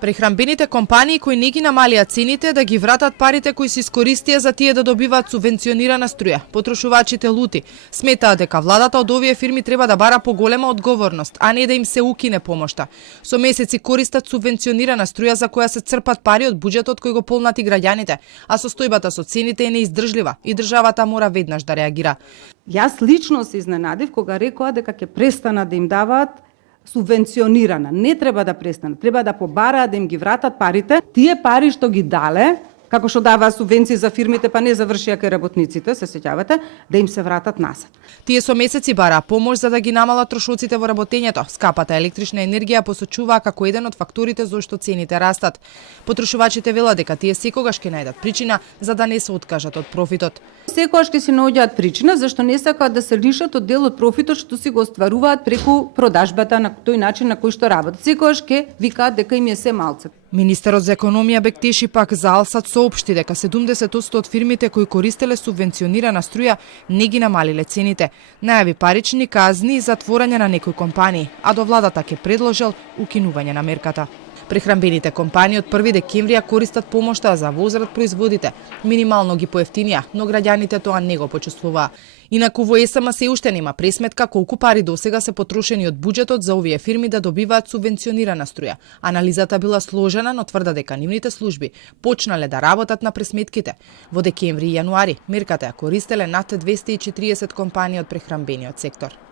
Прехранбените компании кои не ги намалија цените да ги вратат парите кои се искористија за тие да добиваат субвенционирана струја. Потрошувачите лути сметаат дека владата од овие фирми треба да бара поголема одговорност, а не да им се укине помошта. Со месеци користат субвенционирана струја за која се црпат пари од буџетот кој го полнати граѓаните, а состојбата со цените е неиздржлива и државата мора веднаш да реагира. Јас лично се изненадив кога рекоа дека ќе престанат да им даваат субвенционирана. Не треба да престанат, треба да побараат да им ги вратат парите. Тие пари што ги дале, како што даваа субвенции за фирмите, па не завршија кај работниците, се сеќавате, да им се вратат назад. Тие со месеци бараа помош за да ги намалат трошоците во работењето. Скапата електрична енергија посочуваа како еден од факторите зошто цените растат. Потрошувачите велат дека тие секогаш ќе најдат причина за да не се откажат од профитот. Секогаш ќе си наоѓаат причина зашто не сакаат да се лишат од дел од профитот што си го остваруваат преку продажбата на тој начин на кој што работат. Секогаш ќе викаат дека им е се малце. Министерот за економија Бектеши пак за Алсат соопшти дека 70% од фирмите кои користеле субвенционирана струја не ги намалиле цените. Најави парични казни и затворање на некои компании, а до владата ќе предложил укинување на мерката. Прехранбените компании од 1 декември ја користат помошта за возрат производите. Минимално ги поевтинија, но граѓаните тоа не го почувствуваа. Инаку во ЕСМ се уште нема пресметка колку пари досега се потрошени од буџетот за овие фирми да добиваат субвенционирана струја. Анализата била сложена, но тврда дека нивните служби почнале да работат на пресметките. Во декември и јануари мерката ја користеле над 240 компании од прехранбениот сектор.